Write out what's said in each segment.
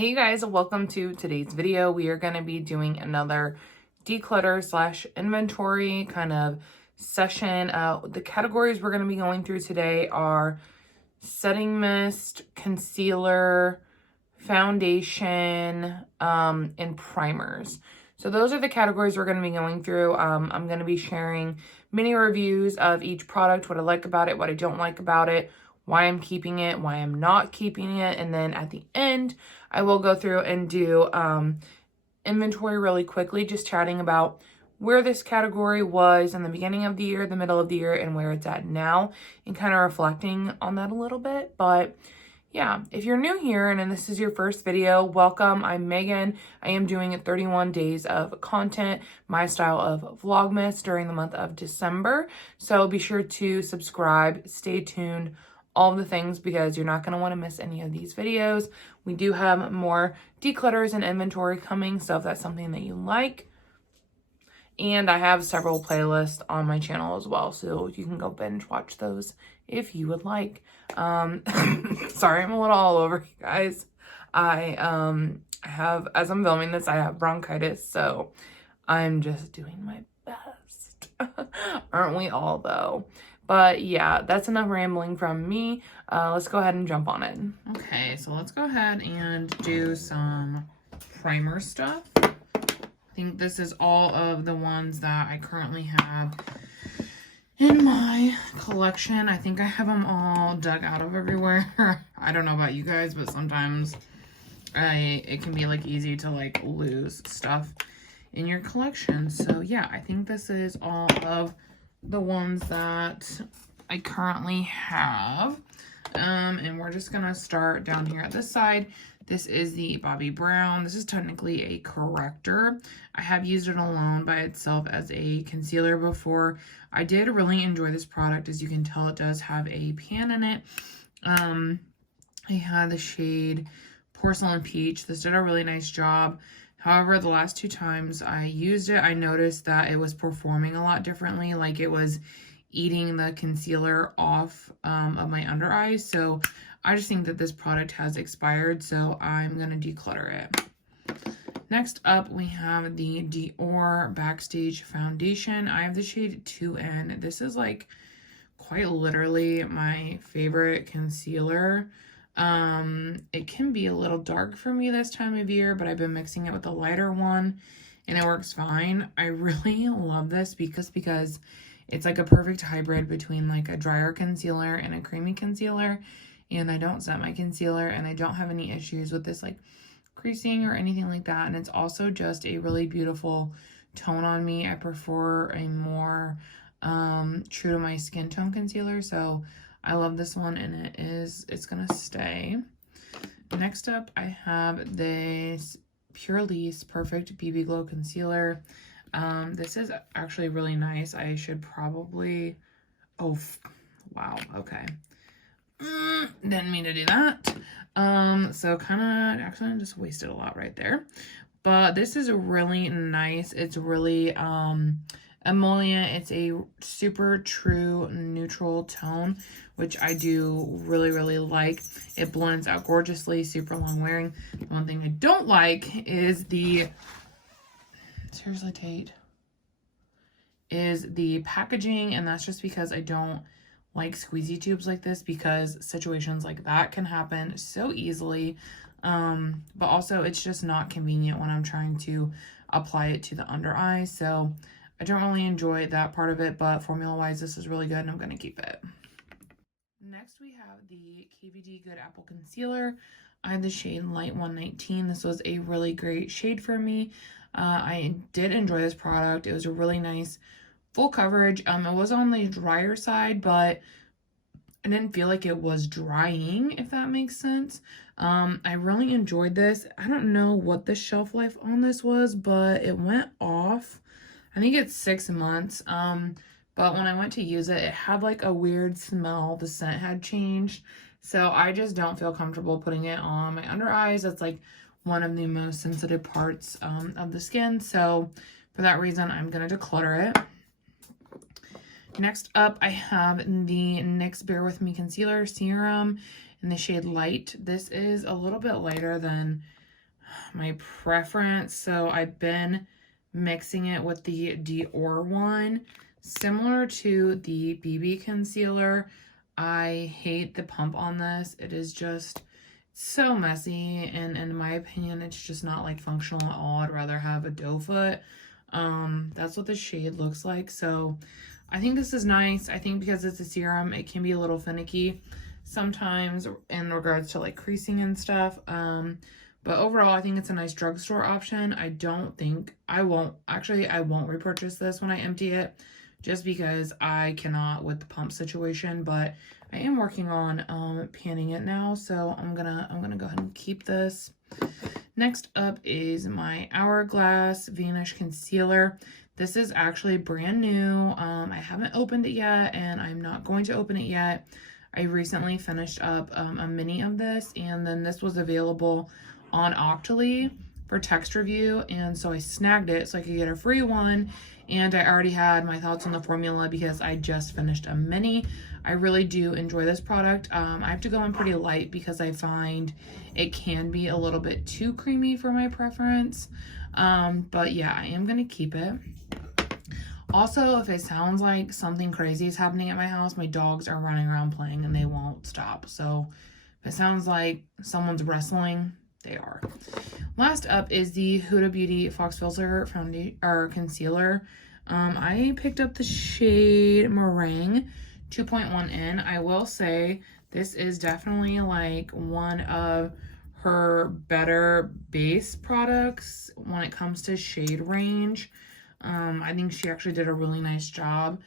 Hey guys, welcome to today's video. We are going to be doing another declutter slash inventory kind of session. The categories we're going to be going through today are setting mist, concealer, foundation, and primers. So those are the categories we're going to be going through. I'm going to be sharing mini reviews of each product, what I like about it, what I don't like about it, why I'm keeping it, why I'm not keeping it, and then at the end, I will go through and do inventory really quickly, just chatting about where this category was in the beginning of the year, the middle of the year, and where it's at now, and kind of reflecting on that a little bit. But yeah, if you're new here and this is your first video, welcome. I'm Megan. I am doing 31 days of content, my style of Vlogmas during the month of December. So be sure to subscribe, stay tuned, all the things, because you're not going to want to miss any of these videos. We do have more declutters and inventory coming, so if that's something that you like. And I have several playlists on my channel as well, so you can go binge watch those if you would like. Sorry, I'm a little all over, you guys. I have, as I'm filming this, I have bronchitis, so I'm just doing my best. Aren't we all, though? But yeah, that's enough rambling from me. Let's go ahead and jump on it. Okay, so let's go ahead and do some primer stuff. I think this is all of the ones that I currently have in my collection. I think I have them all dug out of everywhere. I don't know about you guys, but sometimes it can be like easy to like lose stuff in your collection. So yeah, I think this is all of the ones that I currently have. And we're just gonna start down here at this side. This is the Bobbi Brown. This is technically a corrector. I have used it alone by itself as a concealer before. I did really enjoy this product. As you can tell, it does have a pan in it. I had the shade Porcelain Peach. This did a really nice job. However, the last two times I used it, I noticed that it was performing a lot differently. Like it was eating the concealer off of my under eyes. So I just think that this product has expired. So I'm going to declutter it. Next up, we have the Dior Backstage Foundation. I have the shade 2N. This is like quite literally my favorite concealer. It can be a little dark for me this time of year, but I've been mixing it with a lighter one and it works fine. I really love this because it's like a perfect hybrid between like a drier concealer and a creamy concealer. And I don't set my concealer and I don't have any issues with this like creasing or anything like that. And it's also just a really beautiful tone on me. I prefer a more true to my skin tone concealer. So I love this one and it's gonna stay. Next up, I have this Pure Lease Perfect BB Glow Concealer. This is actually really nice. I should probably, oh, wow, okay. Didn't mean to do that. So kind of, actually I just wasted a lot right there. But this is really nice. It's really, emollient. It's a super true neutral tone, which I do really like. It blends out gorgeously, super long wearing. The one thing I don't like is seriously, Tate, is the packaging, and that's just because I don't like squeezy tubes like this, because situations like that can happen so easily. But also it's just not convenient when I'm trying to apply it to the under eye. So I don't really enjoy that part of it, but formula-wise, this is really good, and I'm going to keep it. Next, we have the KVD Good Apple Concealer. I have the shade Light 119. This was a really great shade for me. I did enjoy this product. It was a really nice full coverage. It was on the drier side, but I didn't feel like it was drying, if that makes sense. I really enjoyed this. I don't know what the shelf life on this was, but it went off. I think it's 6 months, but when I went to use it, it had like a weird smell. The scent had changed, so I just don't feel comfortable putting it on my under eyes. That's like one of the most sensitive parts of the skin, so for that reason, I'm going to declutter it. Next up, I have the NYX Bear With Me Concealer Serum in the shade Light. This is a little bit lighter than my preference. So I've been mixing it with the Dior one, similar to the BB concealer. I hate the pump on this. It is just so messy, and in my opinion, it's just not like functional at all. I'd rather have a doe foot. That's what the shade looks like. So I think this is nice. I think because it's a serum, it can be a little finicky sometimes in regards to like creasing and stuff. But overall, I think it's a nice drugstore option. I won't repurchase this when I empty it, just because I cannot with the pump situation. But I am working on panning it now, so I'm gonna go ahead and keep this. Next up is my Hourglass Vanish Concealer. This is actually brand new. I haven't opened it yet, and I'm not going to open it yet. I recently finished up a mini of this, and then this was available on Octoly for text review, and so I snagged it so I could get a free one. And I already had my thoughts on the formula because I just finished a mini. I really do enjoy this product. I have to go in pretty light because I find it can be a little bit too creamy for my preference. But yeah, I am gonna keep it. Also, if it sounds like something crazy is happening at my house, my dogs are running around playing and they won't stop. So if it sounds like someone's wrestling, they are. Last up is the Huda Beauty Fox Filter concealer. I picked up the shade Meringue 2.1N. I will say this is definitely like one of her better base products when it comes to shade range. I think she actually did a really nice job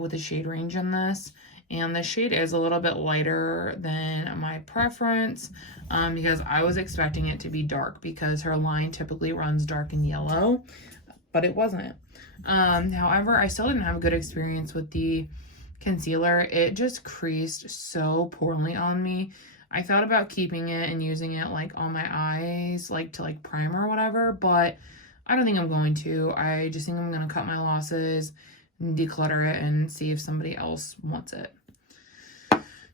with the shade range in this. And the shade is a little bit lighter than my preference because I was expecting it to be dark because her line typically runs dark and yellow, but it wasn't. However, I still didn't have a good experience with the concealer. It just creased so poorly on me. I thought about keeping it and using it like on my eyes, like to like primer or whatever, but I don't think I'm going to. I just think I'm going to cut my losses, declutter it, and see if somebody else wants it.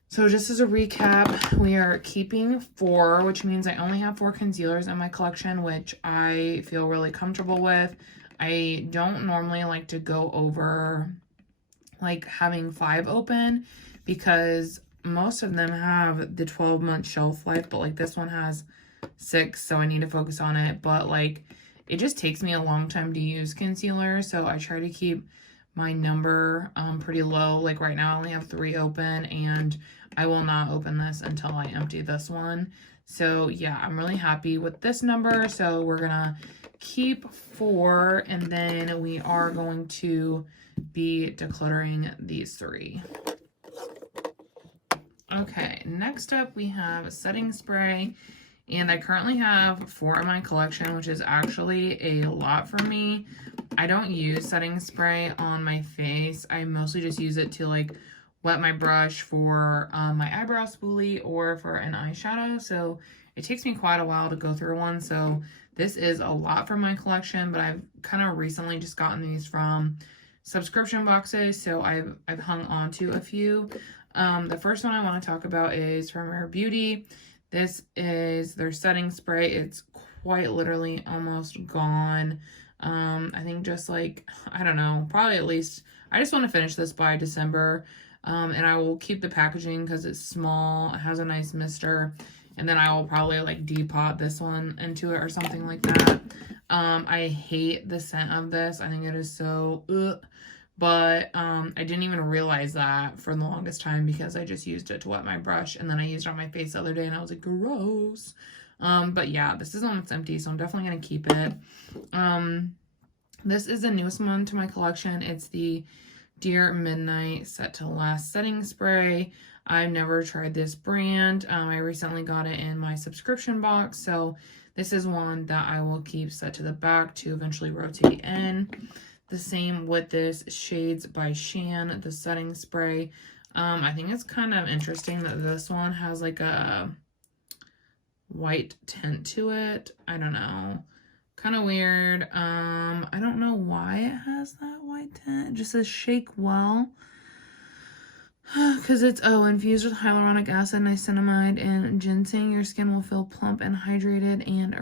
So just as a recap, we are keeping 4, which means I only have 4 concealers in my collection, which I feel really comfortable with. I don't normally like to go over like having 5 open because most of them have the 12-month shelf life, but like this one has 6, so I need to focus on it. But like it just takes me a long time to use concealer, so I try to keep my number pretty low. Like right now I only have 3 open, and I will not open this until I empty this one. So yeah, I'm really happy with this number. So we're gonna keep 4, and then we are going to be decluttering these 3. Okay, next up we have setting spray, and I currently have 4 in my collection, which is actually a lot for me. I don't use setting spray on my face. I mostly just use it to like wet my brush for my eyebrow spoolie or for an eyeshadow. So it takes me quite a while to go through one. So this is a lot for my collection, but I've kind of recently just gotten these from subscription boxes. So I've hung on to a few. The first one I want to talk about is from Rare Beauty. This is their setting spray. It's quite literally almost gone. I think just like, I don't know, probably at least, I just want to finish this by December. And I will keep the packaging because it's small. It has a nice mister. And then I will probably like depot this one into it or something like that. I hate the scent of this. I think it is so, but I didn't even realize that for the longest time because I just used it to wet my brush, and then I used it on my face the other day and I was like, gross. But yeah, this is on its empty, so I'm definitely gonna keep it. This is the newest one to my collection. It's the Dear Midnight Set to Last setting spray. I've never tried this brand. I recently got it in my subscription box, so this is one that I will keep set to the back to eventually rotate in. The same with this Shades by Shan, the setting spray. I think it's kind of interesting that this one has like a white tint to it. I don't know. Kind of weird. I don't know why it has that white tint. It just says shake well. Because it's, infused with hyaluronic acid, niacinamide, and ginseng. Your skin will feel plump and hydrated and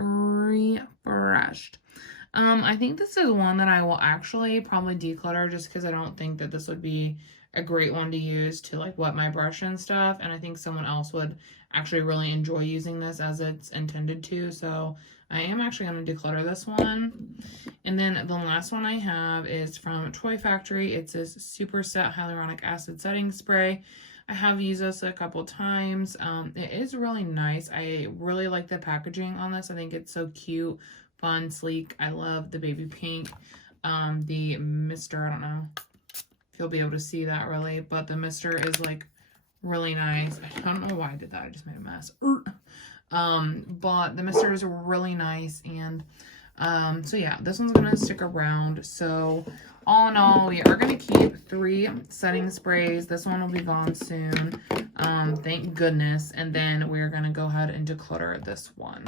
refreshed. I think this is one that I will actually probably declutter just because I don't think that this would be a great one to use to like wet my brush and stuff. And I think someone else would actually really enjoy using this as it's intended to. So I am actually going to declutter this one. And then the last one I have is from Toy Factory. It's this Super Set Hyaluronic Acid Setting Spray. I have used this a couple times. It is really nice. I really like the packaging on this. I think it's so cute, fun, sleek. I love the baby pink. The mister, I don't know if you'll be able to see that really, but the mister is like really nice. I don't know why I did that. I just made a mess. But the mister is really nice. And so yeah, this one's gonna stick around. So all in all, we are gonna keep 3 setting sprays. This one will be gone soon, thank goodness. And then we're gonna go ahead and declutter this one.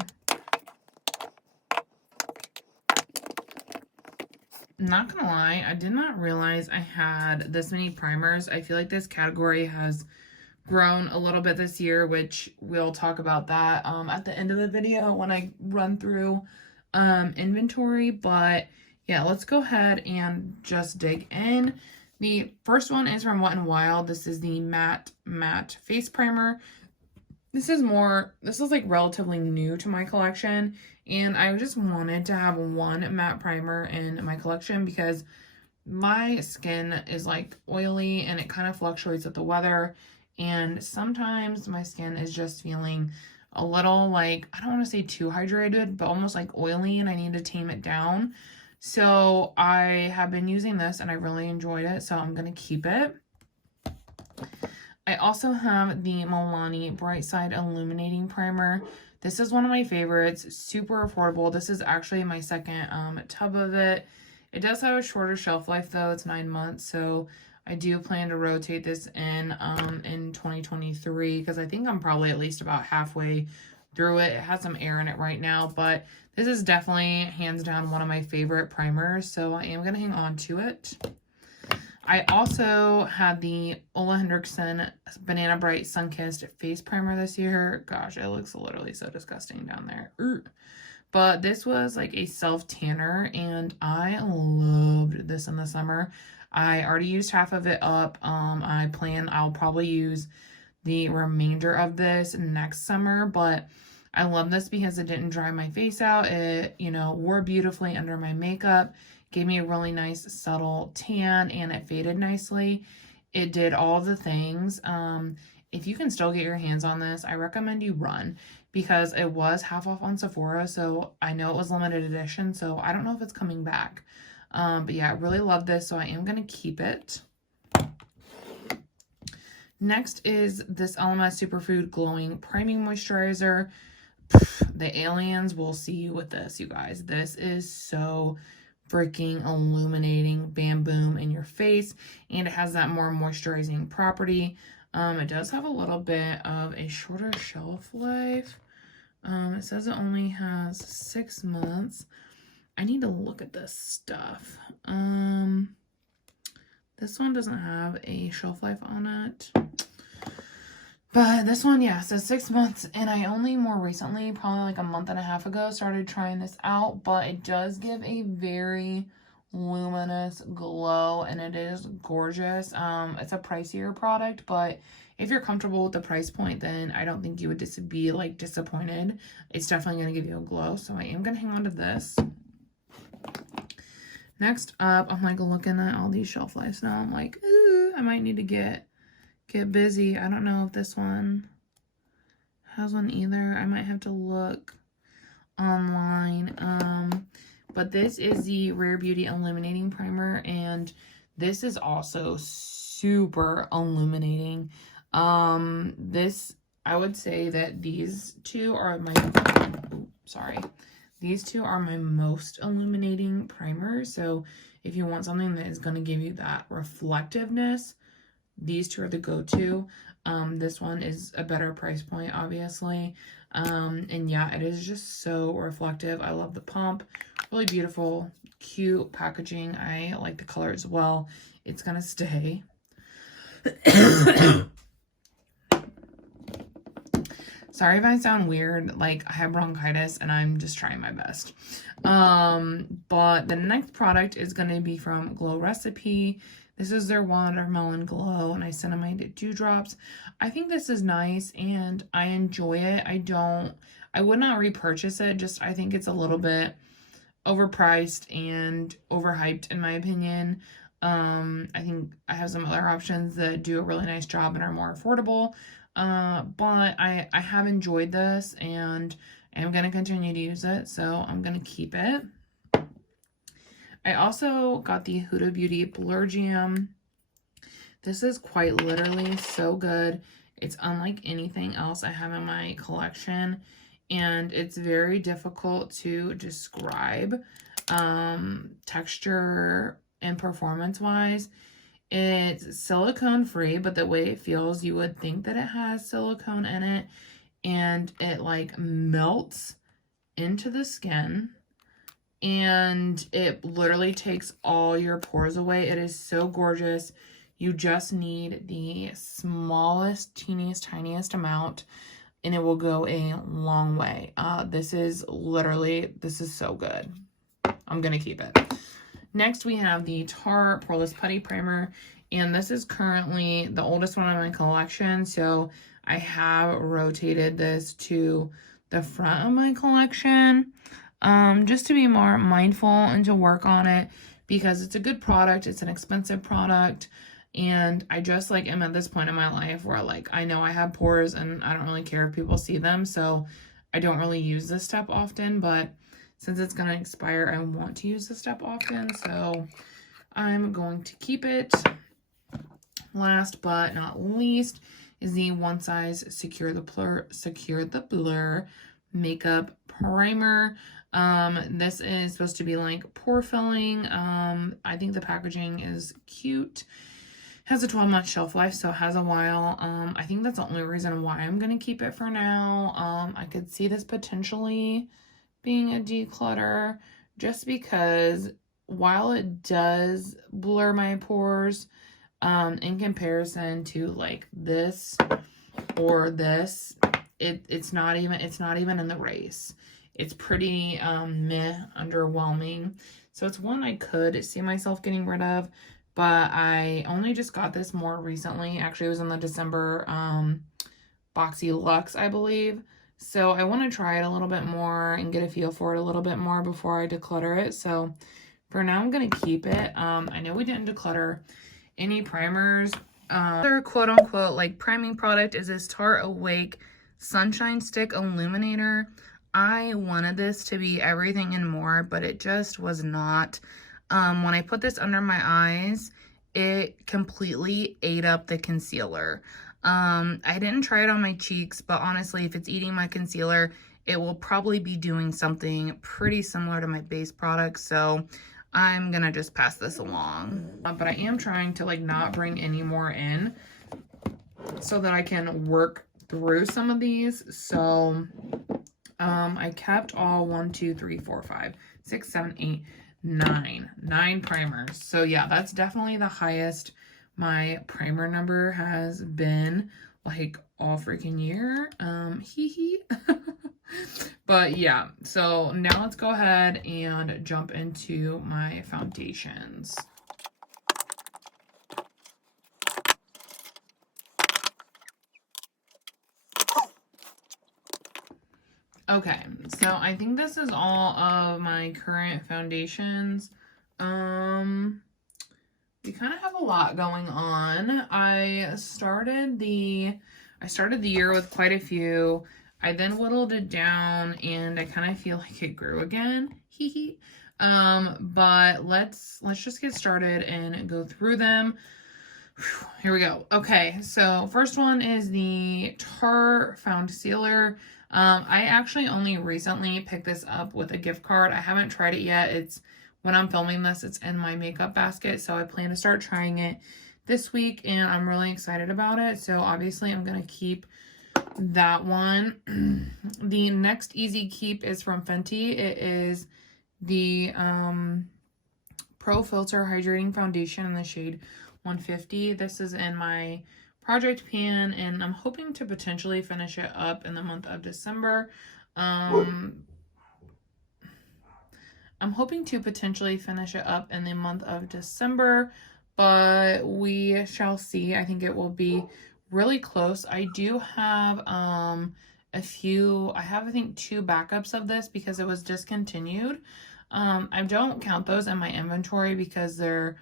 Not gonna lie, I did not realize I had this many primers. I feel like this category has grown a little bit this year, which we'll talk about that at the end of the video when I run through inventory. But yeah, let's go ahead and just dig in. The first one is from Wet n Wild. This is the matte face primer. This is like relatively new to my collection, and I just wanted to have one matte primer in my collection because my skin is like oily and it kind of fluctuates with the weather, and sometimes my skin is just feeling a little like, I don't want to say too hydrated, but almost like oily, and I need to tame it down. So I have been using this and I really enjoyed it, so I'm going to keep it. I also have the Milani Bright Side Illuminating Primer. This is one of my favorites, super affordable. This is actually my second tub of it. It does have a shorter shelf life though, it's 9 months, so I do plan to rotate this in 2023 because I think I'm probably at least about halfway through it. It has some air in it right now, but this is definitely hands down one of my favorite primers, so I am going to hang on to it. I also had the Ole Henriksen Banana Bright Sunkissed Face Primer this year. Gosh, it looks literally so disgusting down there. But this was like a self-tanner, and I loved this in the summer. I already used half of it up. I'll probably use the remainder of this next summer, but I love this because it didn't dry my face out. It, wore beautifully under my makeup. Gave me a really nice subtle tan, and it faded nicely. It did all the things. If you can still get your hands on this, I recommend you run because it was half off on Sephora. So I know it was limited edition, so I don't know if it's coming back. But yeah, I really love this, so I am going to keep it. Next is this Elemis Superfood Glowing Priming Moisturizer. The aliens will see you with this, you guys. This is so freaking illuminating, bam boom in your face, and it has that more moisturizing property. It does have a little bit of a shorter shelf life. It says it only has 6 months. I need to look at this stuff. This one doesn't have a shelf life on it. But this one, yeah, says 6 months, and I only more recently, probably like a month and a half ago, started trying this out, but it does give a very luminous glow, and it is gorgeous. It's a pricier product, but if you're comfortable with the price point, then I don't think you would be like disappointed. It's definitely going to give you a glow, so I am going to hang on to this. Next up, I'm like looking at all these shelf lives now. I'm like, ooh, I might need to get busy. I don't know if this one has one either. I might have to look online. But this is the Rare Beauty Illuminating Primer, and this is also super illuminating. I would say that these two are these two are my most illuminating primers. So if you want something that is going to give you that reflectiveness, these two are the go-to. This one is a better price point, obviously. And yeah, it is just so reflective. I love the pump. Really beautiful, cute packaging. I like the color as well. It's gonna stay. Sorry if I sound weird. Like, I have bronchitis and I'm just trying my best. But the next product is going to be from Glow Recipe. This is their Watermelon Glow, and I Cinnamide Dewdrops. I think this is nice and I enjoy it. I would not repurchase it. Just, I think it's a little bit overpriced and overhyped in my opinion. I think I have some other options that do a really nice job and are more affordable. But I have enjoyed this and I'm going to continue to use it, so I'm going to keep it. I also got the Huda Blurr Jam. This is quite literally so good. It's unlike anything else I have in my collection, and it's very difficult to describe texture and performance wise. It's silicone free, but the way it feels, you would think that it has silicone in it, and it like melts into the skin and it literally takes all your pores away. It is so gorgeous. You just need the smallest, teeniest, tiniest amount and it will go a long way. This is so good. I'm gonna keep it. Next, we have the Tarte Poreless Putty Primer, and this is currently the oldest one in my collection, so I have rotated this to the front of my collection, just to be more mindful and to work on it, because it's a good product, it's an expensive product, and I just like am at this point in my life where like I know I have pores and I don't really care if people see them, so I don't really use this stuff often, but since it's going to expire, I want to use this stuff often, so I'm going to keep it. Last but not least is the One Size Secure the Blur Makeup Primer. This is supposed to be like pore filling. I think the packaging is cute. Has a 12-month shelf life, so it has a while. I think that's the only reason why I'm going to keep it for now. I could see this potentially being a declutter, just because while it does blur my pores, in comparison to like this or this, it's not even in the race. It's pretty meh, underwhelming. So it's one I could see myself getting rid of, but I only just got this more recently. Actually, it was in the December Boxy Luxe, I believe. So I want to try it a little bit more and get a feel for it a little bit more before I declutter it. So for now, I'm going to keep it. I know we didn't declutter any primers. Their quote unquote like priming product is this Tarte Awake Sunshine Stick Illuminator. I wanted this to be everything and more, but it just was not. When I put this under my eyes, it completely ate up the concealer. I didn't try it on my cheeks, but honestly, if it's eating my concealer, it will probably be doing something pretty similar to my base product. So I'm gonna just pass this along. But I am trying to like not bring any more in so that I can work through some of these. So I kept all 1, 2, 3, 4, 5, 6, 7, 8, 9 primers. So yeah, that's definitely the highest my primer number has been like all freaking year. But yeah, so now let's go ahead and jump into my foundations. Okay, so I think this is all of my current foundations. We kind of have a lot going on. I started the year with quite a few. I then whittled it down and I kind of feel like it grew again. But let's just get started and go through them. Whew, here we go. Okay, so first one is the Tarte Found Sealer. I actually only recently picked this up with a gift card. I haven't tried it yet. When I'm filming this, it's in my makeup basket, so I plan to start trying it this week, and I'm really excited about it. So obviously, I'm going to keep that one. The next easy keep is from Fenty. It is the Pro Filter Hydrating Foundation in the shade 150. This is in my project pan, and I'm hoping to potentially finish it up in the month of December. I'm hoping to potentially finish it up in the month of December, but we shall see. I think it will be really close. I do have I think 2 backups of this because it was discontinued. I don't count those in my inventory because they're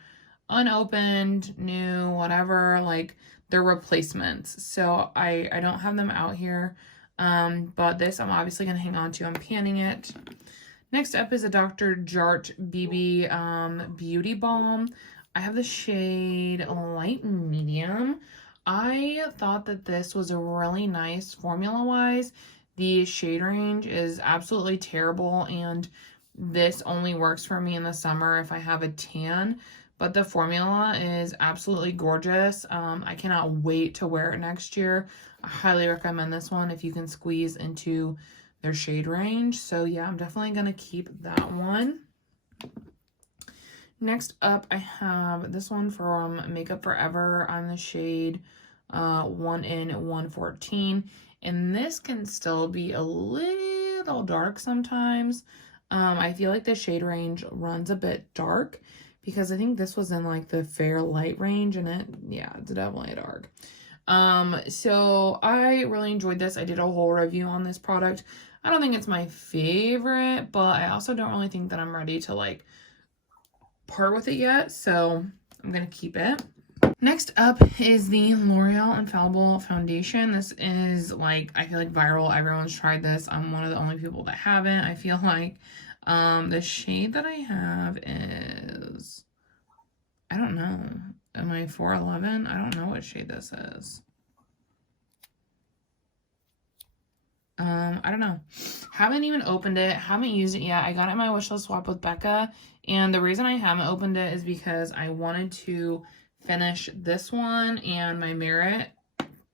unopened, new, whatever, like they're replacements. So I don't have them out here. But this I'm obviously going to hang on to. I'm panning it. Next up is a Dr. Jart BB Beauty Balm. I have the shade Light Medium. I thought that this was a really nice formula-wise. The shade range is absolutely terrible, and this only works for me in the summer if I have a tan. But the formula is absolutely gorgeous. I cannot wait to wear it next year. I highly recommend this one if you can squeeze into their shade range. So yeah, I'm definitely going to keep that one. Next up, I have this one from Makeup Forever on the shade 1 in 114. And this can still be a little dark sometimes. I feel like the shade range runs a bit dark because I think this was in like the fair light range, and it's definitely dark. So I really enjoyed this. I did a whole review on this product. I don't think it's my favorite, but I also don't really think that I'm ready to like part with it yet. So I'm going to keep it. Next up is the L'Oreal Infallible Foundation. This is like, I feel like viral. Everyone's tried this. I'm one of the only people that haven't. I feel like the shade that I have is, I don't know. Am I 411? I don't know what shade this is. I don't know. Haven't even opened it. Haven't used it yet. I got it in my wishlist swap with Becca. And the reason I haven't opened it is because I wanted to finish this one and my Merit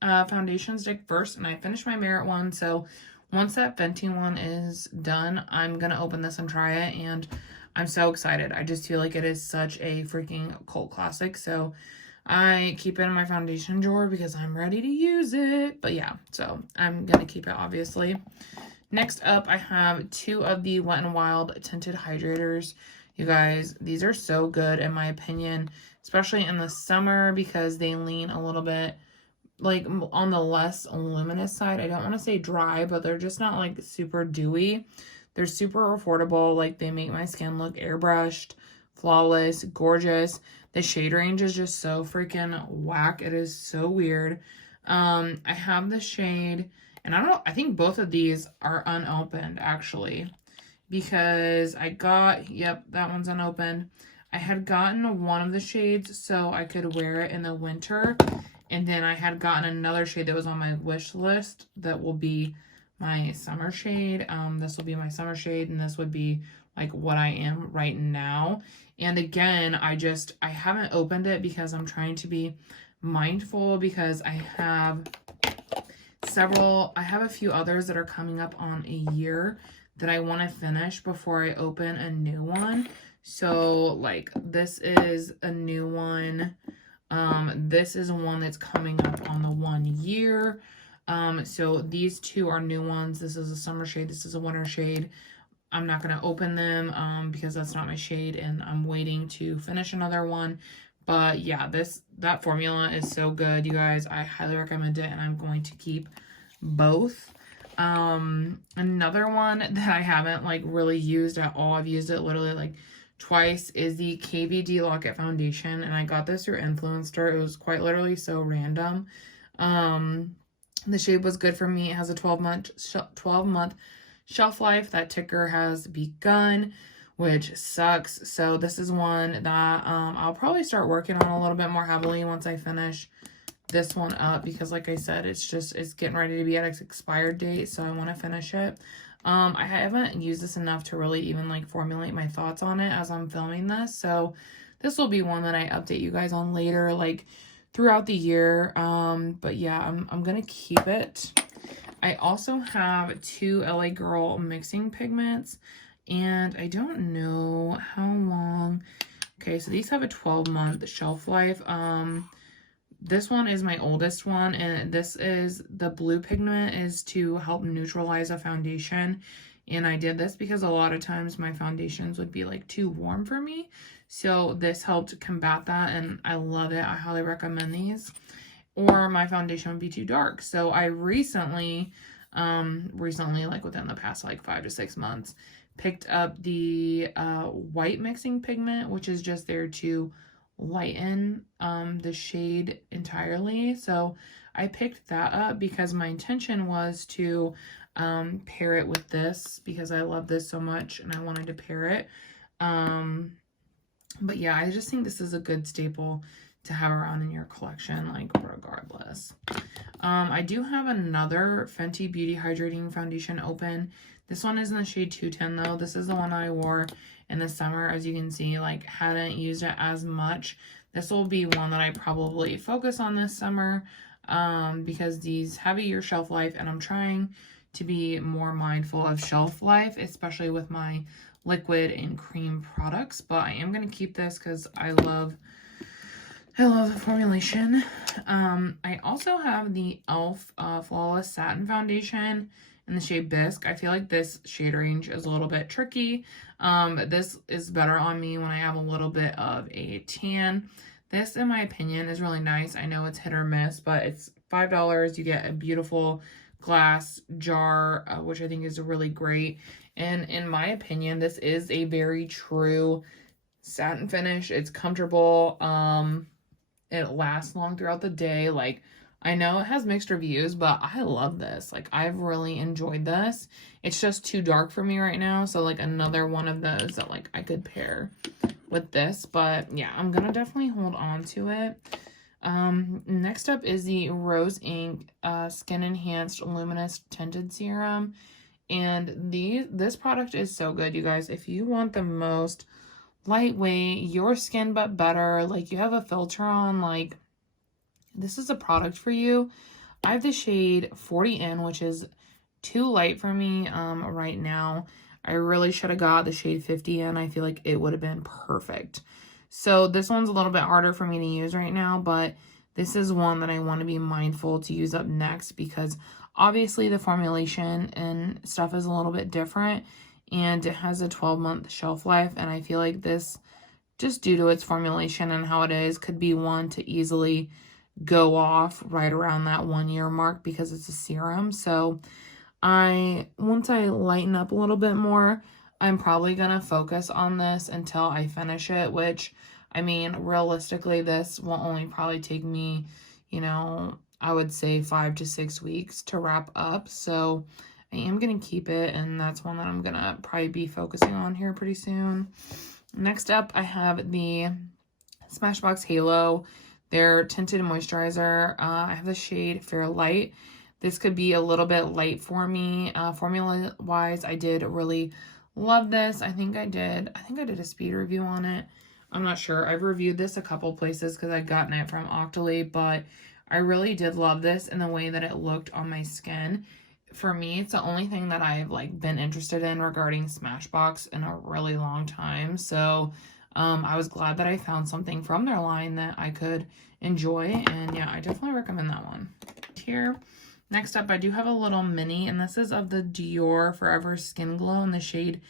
foundation stick first. And I finished my Merit one. So once that Fenty one is done, I'm going to open this and try it. And I'm so excited. I just feel like it is such a freaking cult classic. So I keep it in my foundation drawer because I'm ready to use it. But yeah, so I'm going to keep it, obviously. Next up, I have 2 of the Wet n Wild tinted hydrators. You guys, these are so good in my opinion, especially in the summer because they lean a little bit like on the less luminous side. I don't want to say dry, but they're just not like super dewy. They're super affordable. Like they make my skin look airbrushed, flawless, gorgeous. The shade range is just so freaking whack. It is so weird. I have the shade, and I think both of these are unopened actually, because I got, yep, that one's unopened. I had gotten one of the shades so I could wear it in the winter, and then I had gotten another shade that was on my wish list that will be my summer shade. This will be my summer shade, and this would be like what I am right now. And again, I haven't opened it because I'm trying to be mindful because I have a few others that are coming up on a year that I want to finish before I open a new one. So like this is a new one. This is one that's coming up on the 1 year. So these 2 are new ones. This is a summer shade. This is a winter shade. I'm not going to open them because that's not my shade, and I'm waiting to finish another one. But yeah, that formula is so good, you guys. I highly recommend it, and I'm going to keep both. Another one that I haven't like really used at all, I've used it literally like twice, is the KVD Lock-It Foundation, and I got this through Influencer. It was quite literally so random. The shade was good for me. It has a 12-month shelf life. That ticker has begun, which sucks. So this is one that I'll probably start working on a little bit more heavily once I finish this one up, because like I said, it's getting ready to be at its expired date, so I want to finish it. I haven't used this enough to really even like formulate my thoughts on it as I'm filming this, so this will be one that I update you guys on later, like throughout the year. But yeah, I'm gonna keep it. I also have 2 LA Girl mixing pigments, and I don't know how long. Okay, so these have a 12-month shelf life. This one is my oldest one, and this is the blue pigment is to help neutralize a foundation. And I did this because a lot of times my foundations would be like too warm for me. So this helped combat that, and I love it. I highly recommend these. Or my foundation would be too dark. So I recently like within the past like 5 to 6 months, picked up the white mixing pigment, which is just there to lighten the shade entirely. So I picked that up because my intention was to pair it with this because I love this so much and I wanted to pair it. But yeah, I just think this is a good staple to have around in your collection, like regardless. I do have another Fenty Beauty Hydrating Foundation open. This one is in the shade 210 though. This is the one I wore in the summer. As you can see, like hadn't used it as much. This will be one that I probably focus on this summer because these have a year shelf life, and I'm trying to be more mindful of shelf life, especially with my liquid and cream products. But I am going to keep this because I love the formulation. I also have the e.l.f. Flawless Satin Foundation in the shade Bisque. I feel like this shade range is a little bit tricky. This is better on me when I have a little bit of a tan. This, in my opinion, is really nice. I know it's hit or miss, but it's $5. You get a beautiful glass jar, which I think is really great. And in my opinion, this is a very true satin finish. It's comfortable. It lasts long throughout the day. Like, I know it has mixed reviews, but I love this. Like, I've really enjoyed this. It's just too dark for me right now. So, like, another one of those that, like, I could pair with this. But, yeah, I'm going to definitely hold on to it. Next up is the Rose Inc Skin Enhanced Luminous Tinted Serum. And this product is so good, you guys. If you want the most lightweight, your skin but better, like you have a filter on, like this is a product for you. I have the shade 40N, which is too light for me right now. I really should have got the shade 50N. I feel like it would have been perfect. So this one's a little bit harder for me to use right now, but this is one that I want to be mindful to use up next because obviously the formulation and stuff is a little bit different. And it has a 12-month shelf life, and I feel like this, just due to its formulation and how it is, could be one to easily go off right around that 1-year mark because it's a serum. So once I lighten up a little bit more, I'm probably going to focus on this until I finish it, which, I mean, realistically, this will only probably take me, you know, I would say 5 to 6 weeks to wrap up. So I am going to keep it, and that's one that I'm going to probably be focusing on here pretty soon. Next up, I have the Smashbox Halo, their tinted moisturizer. I have the shade Fair Light. This could be a little bit light for me. Formula-wise, I did really love this. I think I did a speed review on it. I'm not sure. I've reviewed this a couple places because I'd gotten it from Octoly, but I really did love this in the way that it looked on my skin. For me, it's the only thing that I've like been interested in regarding Smashbox in a really long time. So I was glad that I found something from their line that I could enjoy. And yeah, I definitely recommend that one. Here, next up, I do have a little mini, and this is of the Dior Forever Skin Glow in the shade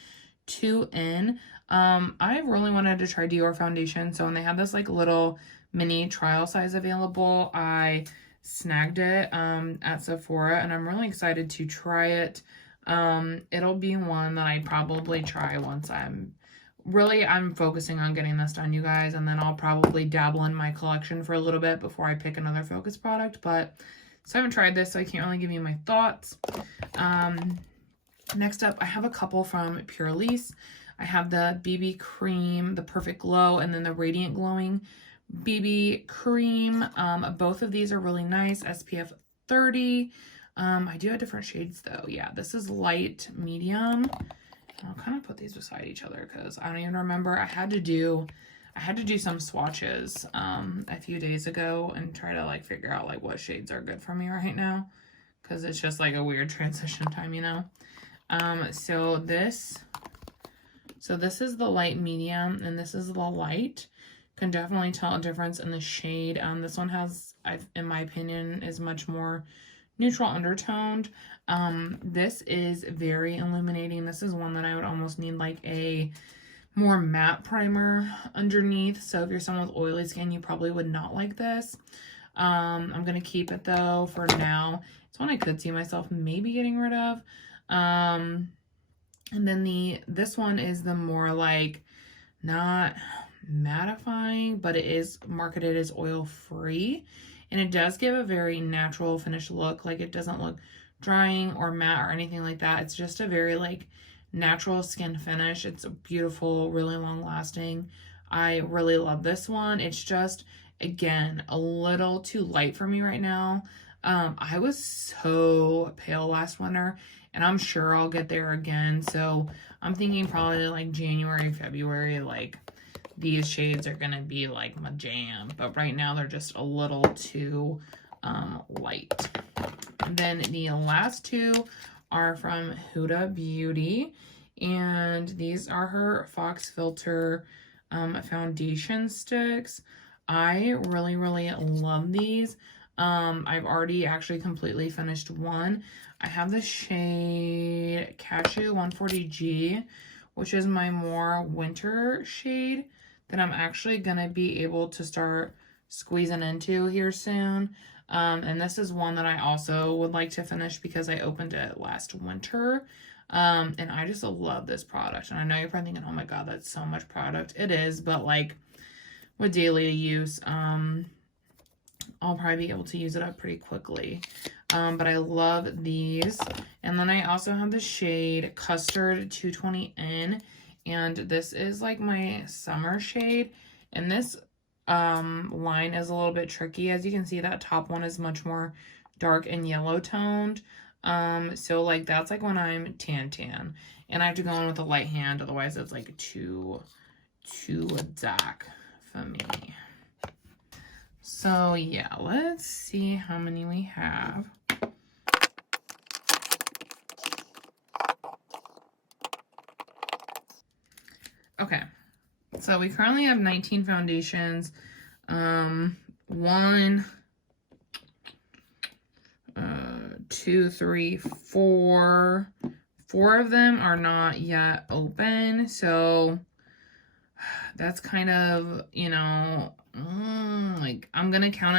2N. I really wanted to try Dior foundation. So when they had this like little mini trial size available, I snagged it at Sephora, and I'm really excited to try it. It'll be one that I probably try once I'm focusing on getting this done, you guys, and then I'll probably dabble in my collection for a little bit before I pick another focus product. But so I haven't tried this, so I can't really give you my thoughts. Next up, I have a couple from Purlisse. I have the BB Cream, the Perfect Glow, and then the Radiant Glowing BB Cream. Both of these are really nice. SPF 30. I do have different shades though. Yeah, this is light medium. I'll kind of put these beside each other because I don't even remember. I had to do some swatches a few days ago and try to like figure out like what shades are good for me right now because it's just like a weird transition time, you know. So this is the light medium and this is the light. Can definitely tell a difference in the shade. This one has in my opinion, is much more neutral undertoned. This is very illuminating. This is one that I would almost need like a more matte primer underneath. So if you're someone with oily skin, you probably would not like this. I'm going to keep it though for now. It's one I could see myself maybe getting rid of. And then this one is the more like, not mattifying, but it is marketed as oil free. And it does give a very natural finished look. Like it doesn't look drying or matte or anything like that. It's just a very like natural skin finish. It's beautiful, really long lasting. I really love this one. It's just, again, a little too light for me right now. I was so pale last winter, and I'm sure I'll get there again. So I'm thinking probably like January, February, like these shades are gonna be like my jam. But right now they're just a little too light. And then the last two are from Huda Beauty, and these are her Fox Filter foundation sticks. I really love these. I've already actually completely finished one. I have the shade Cashew 140G, which is my more winter shade that I'm actually gonna be able to start squeezing into here soon. And this is one that I also would like to finish because I opened it last winter. And I just love this product. And I know you're probably thinking, oh my God, that's so much product. It is, but like with daily use, I'll probably be able to use it up pretty quickly. But I love these. And then I also have the shade Custard 220N. And this is like my summer shade. And this line is a little bit tricky. As you can see, that top one is much more dark and yellow toned. So like that's like when I'm tan. And I have to go in with a light hand, otherwise it's like too dark for me. So yeah, let's see how many we have. Okay, so we currently have 19 foundations. 1, 2, 3, 4. 4 of them are not yet open, so that's kind of, you know, like I'm gonna count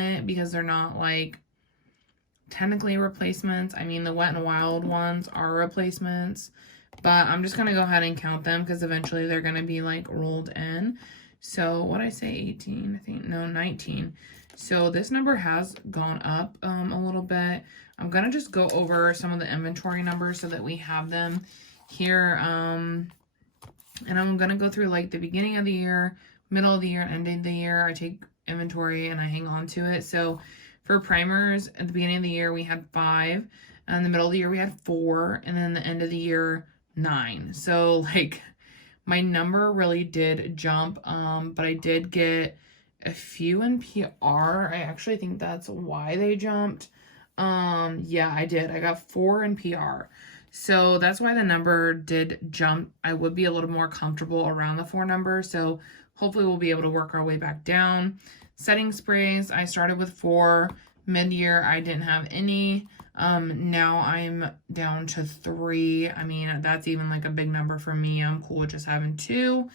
it because they're not like technically replacements. I mean, the Wet n Wild ones are replacements, but I'm just gonna go ahead and count them because eventually they're gonna be like rolled in. So what I say, 18, I think, no, 19. So this number has gone up a little bit. I'm gonna just go over some of the inventory numbers so that we have them here. And I'm gonna go through like the beginning of the year, middle of the year, end of the year. I take inventory and I hang on to it. So for primers, at the beginning of the year, we had 5. And in the middle of the year, we had 4. And then the end of the year, 9. So like my number really did jump. But I did get a few in PR. I actually think that's why they jumped. Yeah, I did. I got 4 in PR. So that's why the number did jump. I would be a little more comfortable around the 4 number. So hopefully we'll be able to work our way back down. Setting sprays, I started with 4. Mid-year, I didn't have any. Now I'm down to 3. I mean, that's even like a big number for me. I'm cool with just having 2.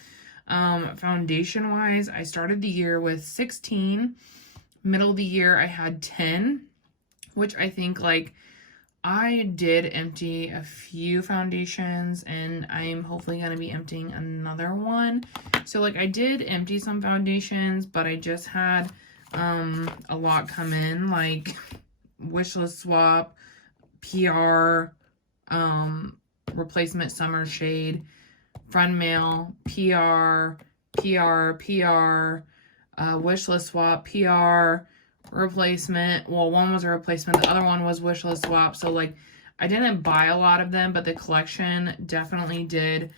Foundation-wise, I started the year with 16. Middle of the year, I had 10, which I think like I did empty a few foundations, and I'm hopefully going to be emptying another one. So like I did empty some foundations, but I just had a lot come in, like wishlist swap, PR, replacement summer shade, friend mail, PR, wishlist swap, PR, replacement. Well, one was a replacement, the other one was wishlist swap. So like I didn't buy a lot of them, but the collection definitely did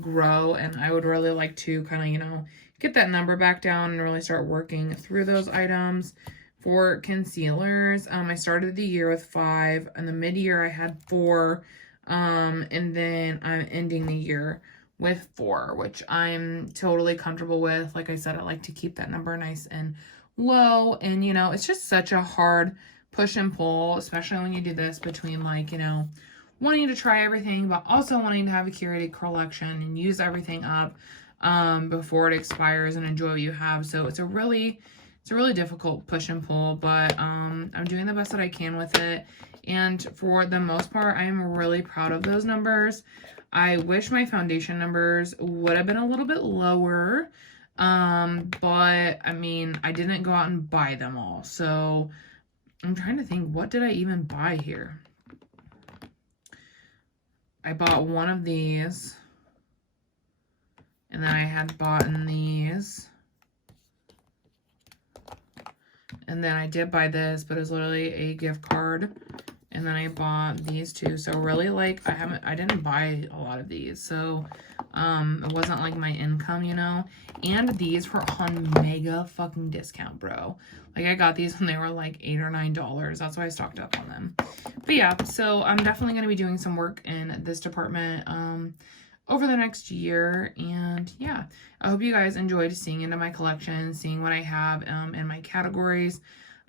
grow, and I would really like to kind of, you know, get that number back down and really start working through those items. For concealers, I started the year with 5, and the mid-year I had 4, and then I'm ending the year with 4, which I'm totally comfortable with. Like I said, I like to keep that number nice and low. And, you know, it's just such a hard push and pull, especially when you do this between, like, you know, wanting to try everything, but also wanting to have a curated collection and use everything up before it expires and enjoy what you have. So it's a really difficult push and pull, but I'm doing the best that I can with it. And for the most part, I am really proud of those numbers. I wish my foundation numbers would have been a little bit lower, but I mean, I didn't go out and buy them all. So I'm trying to think, what did I even buy here? I bought one of these, and then I had bought these, and then I did buy this, but it was literally a gift card, and then I bought these two. So really, like, I didn't buy a lot of these, so it wasn't like my income, you know. And these were on mega fucking discount, bro. Like, I got these when they were like $8 or $9. That's why I stocked up on them. But yeah, so I'm definitely going to be doing some work in this department over the next year. And yeah, I hope you guys enjoyed seeing into my collection, seeing what I have in my categories.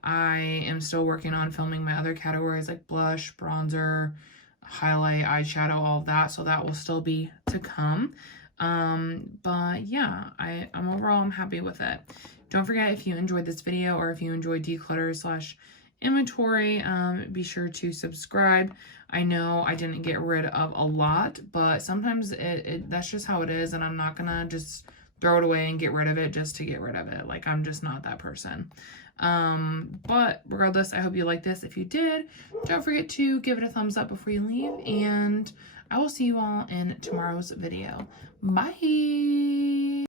I am still working on filming my other categories like blush, bronzer, highlight, eyeshadow, all of that. So that will still be to come. But yeah, I'm overall, I'm happy with it. Don't forget, if you enjoyed this video or if you enjoyed declutter / inventory, be sure to subscribe. I know I didn't get rid of a lot, but sometimes that's just how it is, and I'm not gonna just throw it away and get rid of it just to get rid of it. Like, I'm just not that person. But regardless, I hope you like this. If you did, don't forget to give it a thumbs up before you leave, and I will see you all in tomorrow's video. Bye!